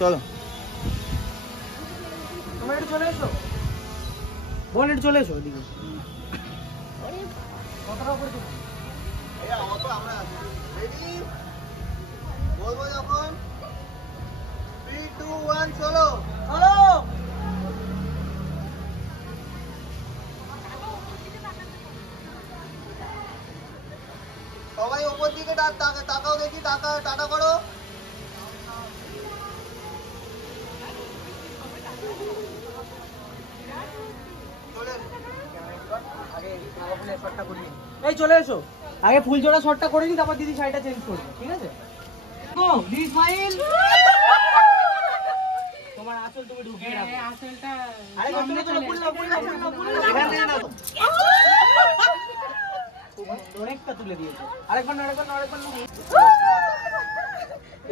চলো তোমরা একটু চলে এসো, বোন একটু চলে এসো ওদিকে। কতটা উপরে তুমি? আমরা রেডি বলবো যখন 3 2 1 চলো চলো। সবাই উপর দিকে তাকাও দেখি, টাটা করো। এই চলে এসো, আগে ফুল জোড়া শটটা করে নি, তারপর দিদি শাড়িটা চেঞ্জ করবে, ঠিক আছে? ও দিদি স্মাইল। তোমার আসল তুমি ঢুকিয়ে রাখো আসলটা। আরে সামনে চলে এখান থেকে নাও। অনেকটা তুলে দিয়েছো। আরেকবার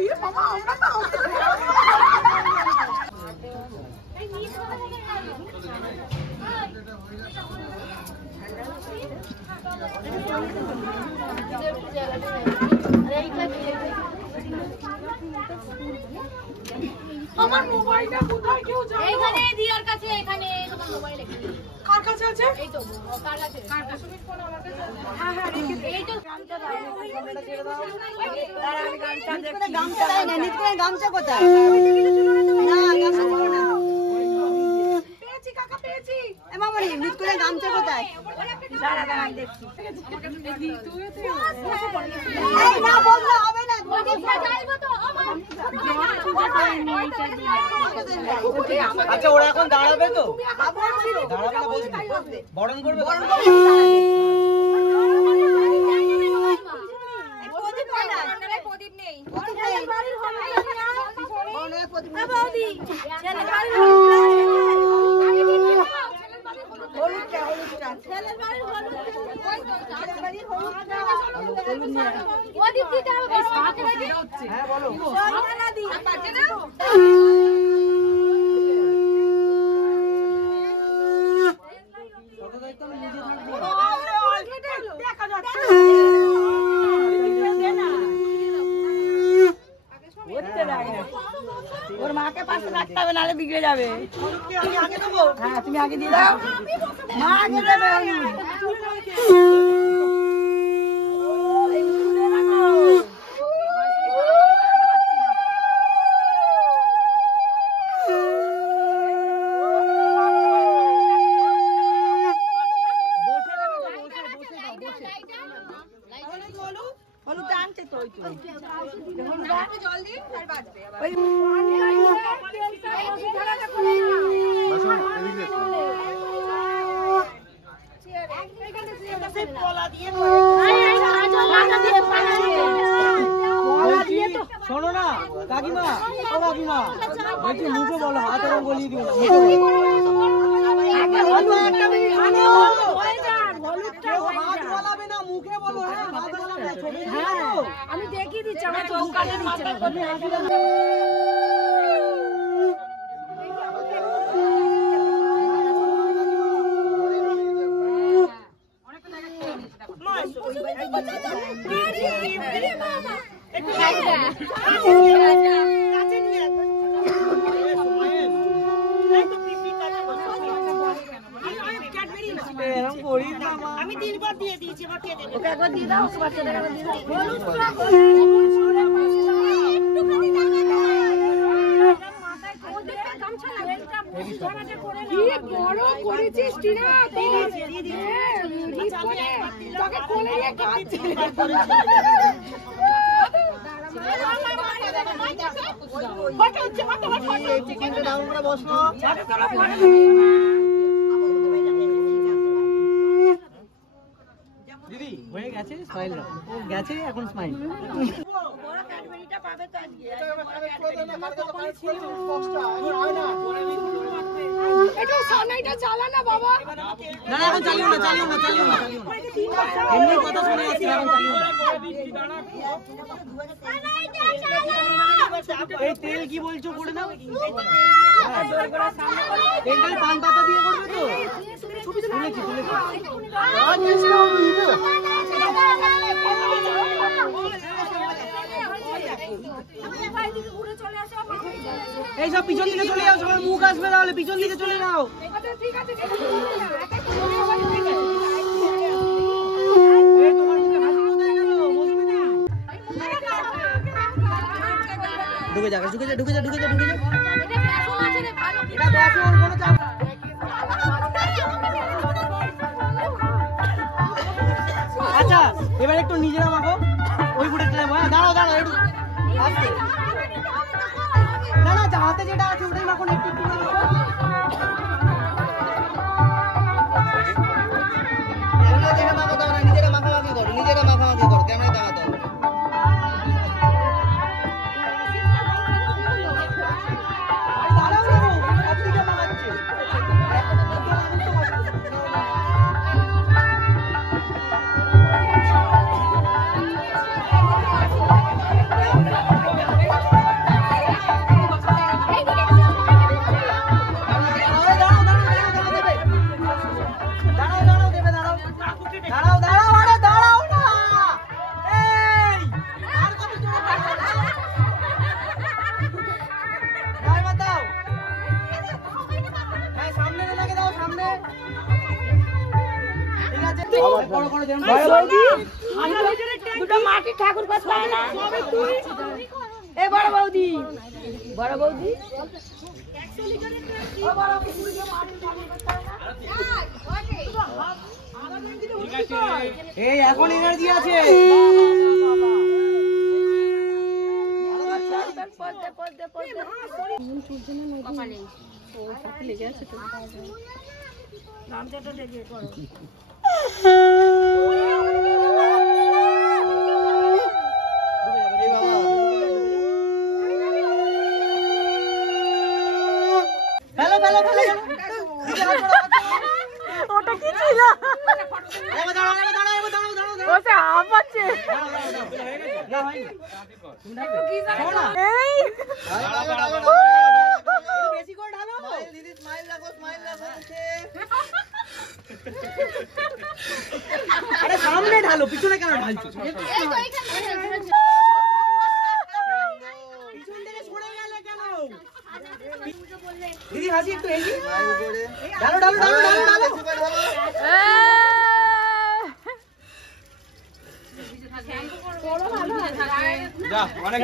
এই বাবা আমরা তো আমার মোবাইলটা কোথায় কেউ জানো? এইখানে দিয়ার কাছে, এখানে তোমার মোবাইল এখানে। কার কাছে আছে? এই তো কার কাছে? সুমিত ফোন আমার কাছে। হ্যাঁ রেখে এই তো গামছা দাও, ক্যামেরাটা ছেড়ে দাও। আর আমি গামছা দেখছি। গামছা দাও না, নিত করে গামছা কোথায়? না গামছা দাও না। পেয়েছি কাকা, পেয়েছি। এ মামনি নিত করে গামছা কোথায়? দাঁড়া আমি দেখছি। এই না বললে হবে না। যাইবো তো আচ্ছা ওরা এখন দাঁড়াবে তো? দাঁড়াবে না বলছি। বরণ করবে? প্রদীপ নেই। হ্যাঁ বলো। ওর মাকে পাশে রাখতে হবে, নাহলে বিগড়ে যাবে। হ্যাঁ তুমি আগে দিয়ে দাও, মা আগে দেবে। জল দিন আর বাজবে শোনো না কাকিমা, ও কাকিমা বলছি মুখে বলো, হাতে রং গলিয়ে দিও না। হাত বলাবে না, মুখে বলো। হাত বলাবে না, ছবি আমি দেখিয়ে দিচ্ছি আমার দোকানের মাথায় আমি 3 বার দিয়ে দিয়েছি, এবার কে দেবে? ওকে একবার দিয়ে দাও, বাচ্চাদের একবার দিয়ে দাও। কি বড় করেছিস টিনা তুই, তোকে কোলে নিয়ে কাঁদছিস। চিকেনটা ডাউন করে বসো। দিদি হয়ে গেছে, স্মাইল দাও। ও গেছে, এখন স্মাইল। বড় ক্যাডবেরিটা পাবে তো আজকে। একটু সানাইটা চালা না বাবা। না না, এখন চালিও না, চালিও না, চালিও না, চালিও না। এমনি কথা শুনে যাচ্ছে, এখন চালিও না। এই তেল কি বলছো করে দাও। তেলটা পান পাতা দিয়ে করবে তো? তুলেছি, তুলেছি। এই সব পিছন দিকে চলে যাও, সবার মুখ আসবে, তাহলে পিছন দিকে চলে যাও। এই তোমার মুখে হাসি কোথায় গেল? বসবে না। ঢুকে যা, ঢুকে যা, ঢুকে যা, ঢুকে যা, ঢুকে যা। এটা বেসন, কোনো চাপ। আচ্ছা, এবার একটু নিজেরা মাখো। ওই বুড়ে দাঁড়াও, দাঁড়াও, একটু আস্তে। না না, হাতে যেটা আছে ওটাই মাখো, একটু একটু করে মাখো। ক্যামেরা দেখে মাখাতে হবে না, নিজেরা মাখামাখি করো, নিজেরা মাখামাখি করো, ক্যামেরায় দেখাতে হবে। দাঁড়াও না গো, একদিকে মাখাচ্ছে। দুটো মাটির ঠাকুর করতে হয় না? এ বড় বৌদি, বড় বৌদি, এই এখন এনার্জি আছে। ফেলো, ফেলো, ফেলো। ওটা কি ছিল? এবার দাঁড়াও, এবার দাঁড়াও, এবার দাঁড়াও, দাঁড়াও, দাঁড়াও। ওটা হাঁপাচ্ছে। না, হয়নি। শোনো না। এই একটু বেশি করে ঢালো। স্মাইল দিদি, স্মাইল রাখো, স্মাইল রাখো মুখে। আরে সামনে ঢালো, পিছনে কেন ঢালছো? পিছন থেকে সরে গেলে কেন? দিদি হাসি একটু হেসি। স্মাইল করে। ঢালো, ঢালো, ঢালো, ঢালো, ঢালো। বেশি করে ঢালো। বড় ভালো। যা, অনেক